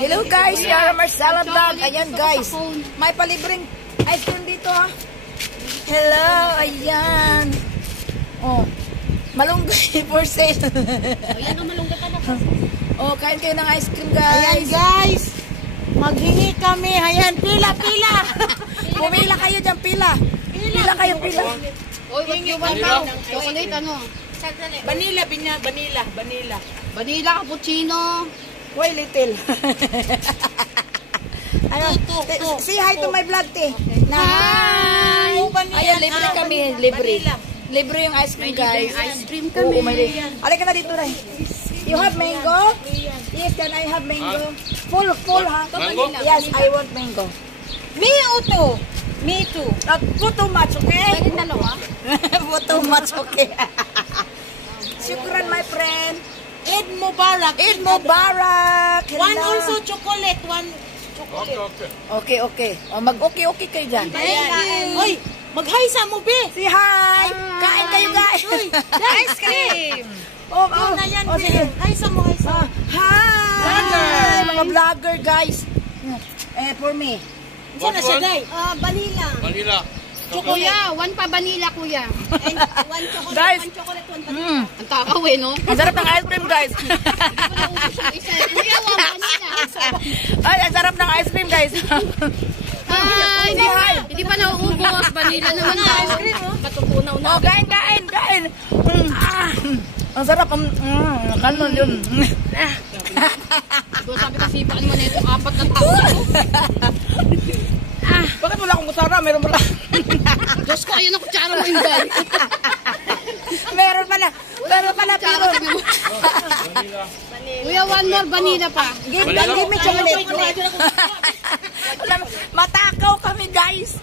Hello guys, Yara Marcela Vlog. Ayan guys, may palibreng ice cream dito ha. Hello, ayan. Oh, malunggay for sale. Ayan ang malunggay ka na po. Oh, kain kayo ng ice cream guys. Ayan guys, maghingi kami. Ayan, pila. Pumila kayo dyan, pila. Pila kayo, pila. Oy, hingi ba ikaw? Chocolate ano? Vanilla. Vanilla cappuccino. Why little? Ano? Say hi to my vlog, te. Hi! Ayan, libre kami. Libre yung ice cream, guys. Ice cream kami. Alika na dito, Ray. You have mango? Yes, can I have mango? Full, ha? Yes, I want mango. Me too. Put too much, okay? Pwede dalawa? Put too much, okay? Shukran, my friend. Eid Mubarak. Eid Mubarak. One also chocolate. One chocolate. Okay. O, mag-okay kayo dyan. Oy, mag-hi sa mo, be. Say hi. Kain kayo, guys. Ice cream. Oh, na yan, sige. Hi sa mo, hi sa mo. Hi. Mga vlogger, guys. For me. Saan na siya, day? Vanilla. Kuya, one pa vanilla, kuya. And one chocolate, Guys. one chocolate, one vanilla. Ang takaw eh, no? Ang sarap ng ice cream, guys. Kuya, one vanilla. Ay, ang sarap ng ice cream, guys. Ay, hindi pa nauubos. Vanilla naman na ice cream, oh. Matutunaw na. Oh, kain. Ang sarap. Kanon yun. Sabi kasi, baan mo na ito, 4 na taon. Bakit wala akong kutsara? Meron pala. Diyos ko, ayun ang kutsara mo yung dahil. Meron pala. Pero. Kuya, one more vanilla pa. Give me chocolate. Matakaw kami, guys.